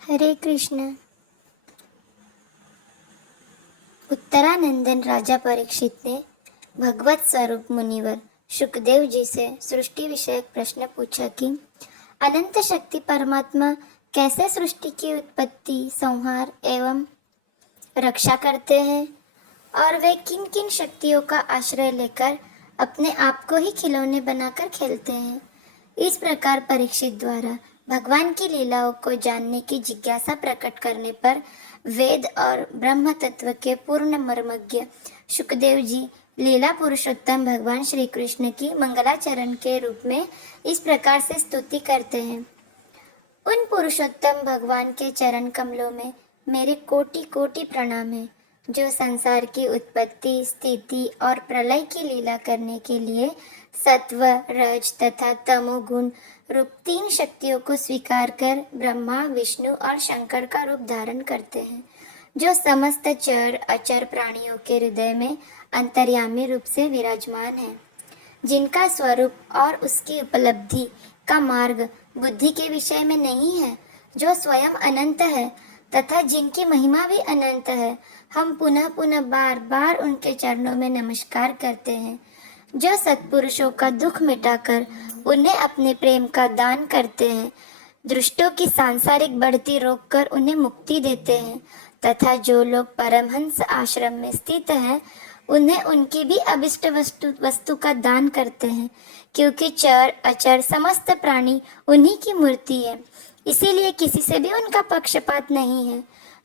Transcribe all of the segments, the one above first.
हरे कृष्ण। उत्तरानंदन राजा परीक्षित ने भगवत स्वरूप मुनिवर शुकदेव जी से सृष्टि विषयक प्रश्न पूछा कि अनंत शक्ति परमात्मा कैसे सृष्टि की उत्पत्ति, संहार एवं रक्षा करते हैं और वे किन किन शक्तियों का आश्रय लेकर अपने आप को ही खिलौने बनाकर खेलते हैं। इस प्रकार परीक्षित द्वारा भगवान की लीलाओं को जानने की जिज्ञासा प्रकट करने पर वेद और ब्रह्म तत्व के पूर्ण मर्मज्ञ शुकदेव जी लीला पुरुषोत्तम भगवान श्री कृष्ण की मंगलाचरण के रूप में इस प्रकार से स्तुति करते हैं। उन पुरुषोत्तम भगवान के चरण कमलों में मेरे कोटि कोटि प्रणाम है, जो संसार की उत्पत्ति, स्थिति और प्रलय की लीला करने के लिए सत्व, रज तथा तमोगुण रूप तीन शक्तियों को स्वीकार कर ब्रह्मा, विष्णु और शंकर का रूप धारण करते हैं, जो समस्त चर अचर प्राणियों के हृदय में अंतर्यामी रूप से विराजमान है, जिनका स्वरूप और उसकी उपलब्धि का मार्ग बुद्धि के विषय में नहीं है, जो स्वयं अनंत है तथा जिनकी महिमा भी अनंत है। हम पुनः पुनः बार बार उनके चरणों में नमस्कार करते हैं, जो सत्पुरुषों का दुख मिटाकर उन्हें अपने प्रेम का दान करते हैं, दुष्टों की सांसारिक बढ़ती रोककर उन्हें मुक्ति देते हैं तथा जो लोग परमहंस आश्रम में स्थित हैं उन्हें उनकी भी अभिष्ट वस्तु का दान करते हैं, क्योंकि चर अचर समस्त प्राणी उन्हीं की मूर्ति है, इसीलिए किसी से भी उनका पक्षपात नहीं है।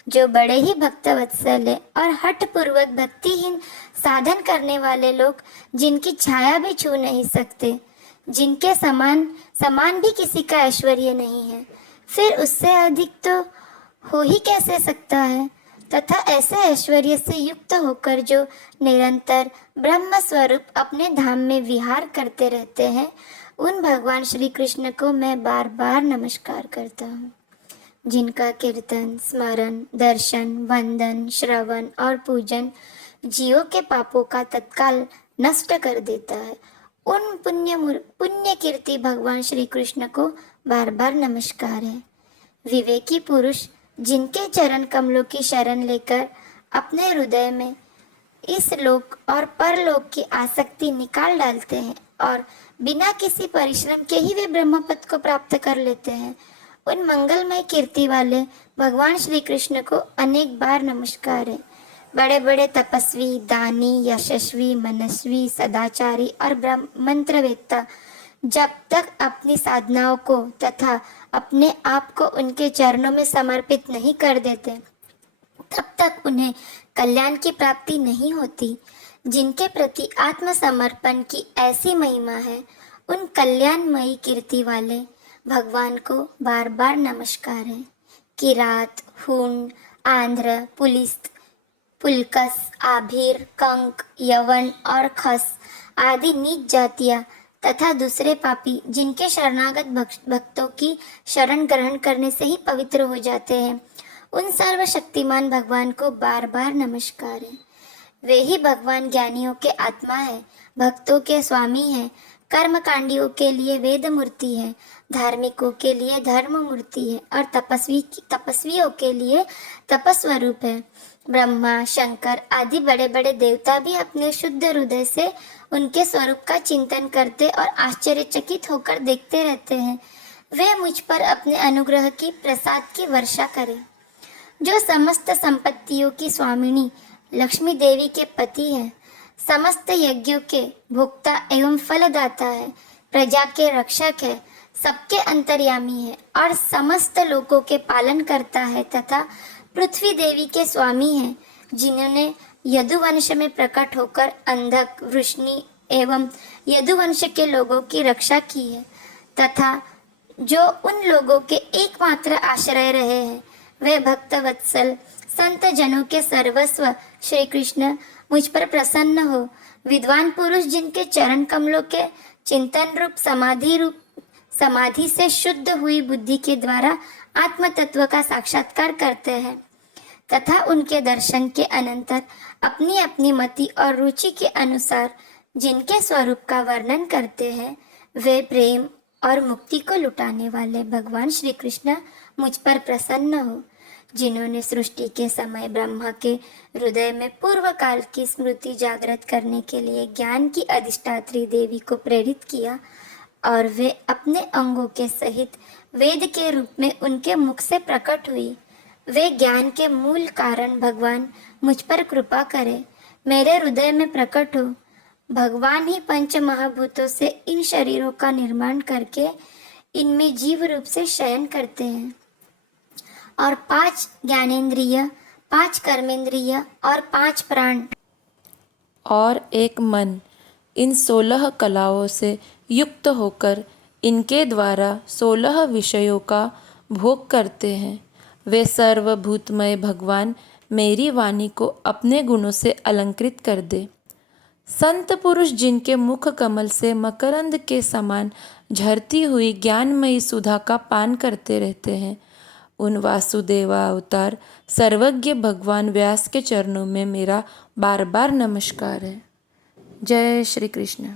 जो बड़े ही भक्तवत्सल है और हठ पूर्वक भक्तिहीन साधन करने वाले लोग, जिनकी छाया भी छू नहीं सकते, जिनके समान समान भी किसी का ऐश्वर्य नहीं है, फिर उससे अधिक तो हो ही कैसे सकता है। तथा ऐसे ऐश्वर्य से युक्त होकर जो निरंतर ब्रह्म स्वरूप अपने धाम में विहार करते रहते हैं, उन भगवान श्री कृष्ण को मैं बार बार नमस्कार करता हूँ, जिनका कीर्तन, स्मरण, दर्शन, वंदन, श्रवण और पूजन जीवों के पापों का तत्काल नष्ट कर देता है। उन पुण्य कीर्ति भगवान श्री कृष्ण को बार बार नमस्कार है। विवेकी पुरुष जिनके चरण कमलों की शरण लेकर अपने हृदय में इस लोक और परलोक की आसक्ति निकाल डालते हैं और बिना किसी परिश्रम के ही वे ब्रह्म पद को प्राप्त कर लेते हैं, उन मंगलमय कीर्ति वाले भगवान श्री कृष्ण को अनेक बार नमस्कार है। बड़े बड़े तपस्वी, दानी, यशस्वी, मनस्वी, सदाचारी और मंत्रवेत्ता जब तक अपनी साधनाओं को तथा अपने आप को उनके चरणों में समर्पित नहीं कर देते, तब तक उन्हें कल्याण की प्राप्ति नहीं होती। जिनके प्रति आत्मसमर्पण की ऐसी महिमा है, उन कल्याणमयी कीर्ति वाले भगवान को बार बार नमस्कार है। किरात, हुंड, आंध्र, पुलिस्त, पुलकस, आभीर, कंक, यवन और खस आदि नीच जातियां तथा दूसरे पापी, जिनके शरणागत भक्तों की शरण ग्रहण करने से ही पवित्र हो जाते हैं, उन सर्वशक्तिमान भगवान को बार बार नमस्कार है। वे ही भगवान ज्ञानियों के आत्मा है, भक्तों के स्वामी है, कर्मकांडियों के लिए वेद मूर्ति है, धार्मिकों के लिए धर्म मूर्ति है और तपस्वियों के लिए तपस्वरूप है। ब्रह्मा, शंकर आदि बड़े बड़े देवता भी अपने शुद्ध हृदय से उनके स्वरूप का चिंतन करते और आश्चर्यचकित होकर देखते रहते हैं, वे मुझ पर अपने अनुग्रह की प्रसाद की वर्षा करें। जो समस्त संपत्तियों की स्वामिनी लक्ष्मी देवी के पति है, समस्त यज्ञों के भोक्ता एवं फलदाता है, प्रजा के रक्षक है, सबके अंतर्यामी है और समस्त लोगों के पालन करता है तथा पृथ्वी देवी के स्वामी है, जिन्होंने यदुवंश में प्रकट होकर अंधक, वृष्णि एवं यदुवंश के लोगों की रक्षा की है तथा जो उन लोगों के एकमात्र आश्रय रहे हैं, वे भक्तवत्सल संत जनों के सर्वस्व श्री कृष्ण मुझ पर प्रसन्न हो। विद्वान पुरुष जिनके चरण कमलों के चिंतन रूप समाधि से शुद्ध हुई बुद्धि के द्वारा आत्म तत्व का साक्षात्कार करते हैं तथा उनके दर्शन के अनंतर अपनी अपनी मति और रुचि के अनुसार जिनके स्वरूप का वर्णन करते हैं, वे प्रेम और मुक्ति को लुटाने वाले भगवान श्री कृष्ण मुझ पर प्रसन्न हो। जिन्होंने सृष्टि के समय ब्रह्मा के हृदय में पूर्व काल की स्मृति जागृत करने के लिए ज्ञान की अधिष्ठात्री देवी को प्रेरित किया और वे अपने अंगों के सहित वेद के रूप में उनके मुख से प्रकट हुई, वे ज्ञान के मूल कारण भगवान मुझ पर कृपा करें, मेरे हृदय में प्रकट हो। भगवान ही पंच महाभूतों से इन शरीरों का निर्माण करके इनमें जीव रूप से शयन करते हैं और 5 ज्ञानेंद्रिय, 5 कर्मेंद्रिय और 5 प्राण और एक मन, इन 16 कलाओं से युक्त होकर इनके द्वारा 16 विषयों का भोग करते हैं। वे सर्वभूतमय भगवान मेरी वाणी को अपने गुणों से अलंकृत कर दे। संत पुरुष जिनके मुख कमल से मकरंद के समान झरती हुई ज्ञानमयी सुधा का पान करते रहते हैं, उन वासुदेवावतार सर्वज्ञ भगवान व्यास के चरणों में मेरा बार बार नमस्कार है। जय श्री कृष्ण।